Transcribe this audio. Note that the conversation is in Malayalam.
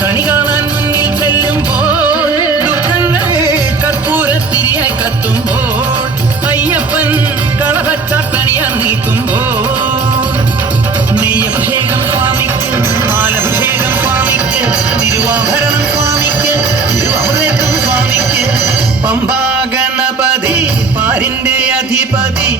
കണി കാണാൻ മുന്നിൽ ചെല്ലുമ്പോൾ ദുഃഖങ്ങൾ കർപ്പൂരത്തിരിയായി കത്തുമ്പോൾ അയ്യപ്പൻ കളഭച്ചാട്ടണിയാൻ നീക്കുമ്പോൾ നെയ്യഭിഷേകം സ്വാമിക്ക്, പാലഭിഷേകം സ്വാമിക്ക്, തിരുവാഭരണം സ്വാമിക്ക്, തിരുവമൃതം സ്വാമിക്ക്. പമ്പാ ഗണപതി പാരിന്റെ അധിപതി